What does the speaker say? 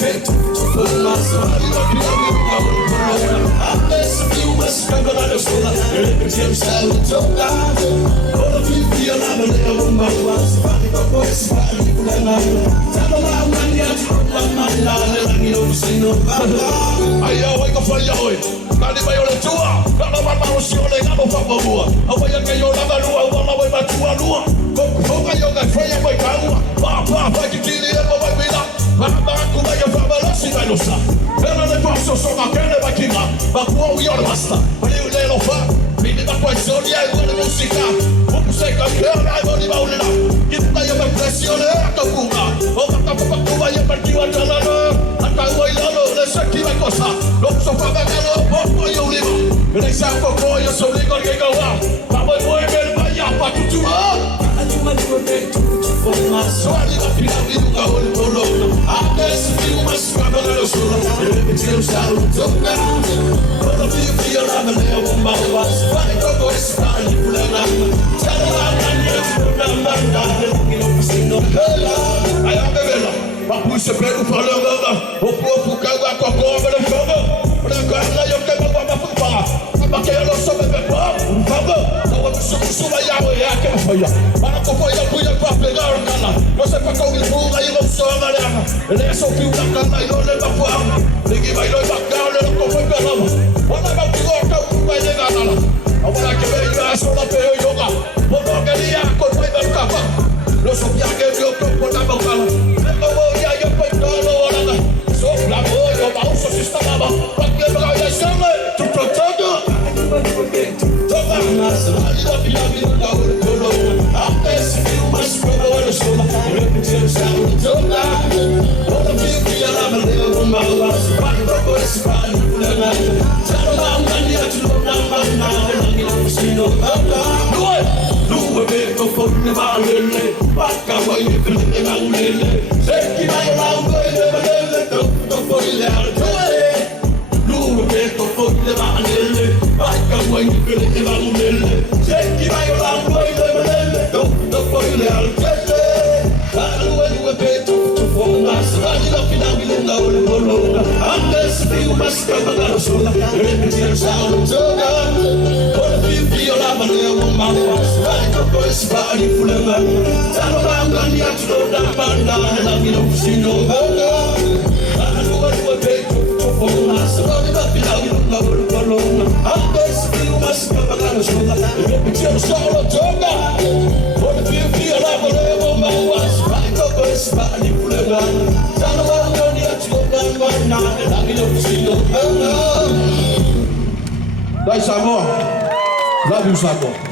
peito, formação, you must struggle on the solar. Every time I look out, all of you feel I'm a little woman. Fighting for voice, fighting for the night. Tell them I'm not yet from my life. I don't see no power. I wake up for you. Kali ba yole tua, kala ba ba usione ngabo fa boa. Awaya ke yola ba lua, wala ba ba tua lua. Koka yoga freya ba kaua. Pa kitili e ba bila. Ba ku ba ya fa ba la si ba no sa. Ela ne passo so ma kene ba kinga. Ba ku io basta. Bali le lo fa. Mini ba qua soli ai buone musica. Un secca che ai buoni ba ulila. Kita ya ba pressione ka kunga. O ba ku ba ya partiva dalla. Ata oi lalo le secchi la cosa. Lo so fa ba they say for boy, you're so legal, get go out. Papa boy, better buy your pocket to up. I do my good day for my soul. I live a feel of you, go on the road. I guess you must struggle a little. Every time I look down, all of you feel I'm a little woman. Why go go is fine, you let me. Tell them I'm not you know, see no color. I am the villa. But push a bed for the other. Hope I got a call for the cover. But I'm glad you're coming from the football. Makelo sobe beba, mfabo, na wabisukusuma yawe yake mfaya. Manakofoya kuya kwa pegar kala, no se pa kau ilfunga ilo soma lana. Ele so fiu na kala ilo le bafuanga, ligi ba ilo bakao le loko foi pelama. Wana ba kugoka kuba ile ganala. Awala ke be yo asola pe yo yoga. Bono kali ya ko foi bakapa. Lo so pia ke yo ko na bakala. Eko bo ya yo pe tolo wala. So la bo yo ba uso sistema ba. Pakle ba ya sanga, tu prototo. When you feel it, I'm living. Take you by your long way, don't for you there. I don't want you a bit to form us. I love you now, we don't know the world. Unless you must come out of soul, everything sounds so good. What if you feel I'm a little woman? I go to his body full of love. Tell him I'm going to go down, and I'm going to see no better. I don't want you a bit to form us. I love you now, we don't know the world. Must come out of school. If you're solo toga, what if you feel like a little man was right over his body full of gun? Tell about when you have to go down one night and I don't see no better. Dai Samo, love you Samo.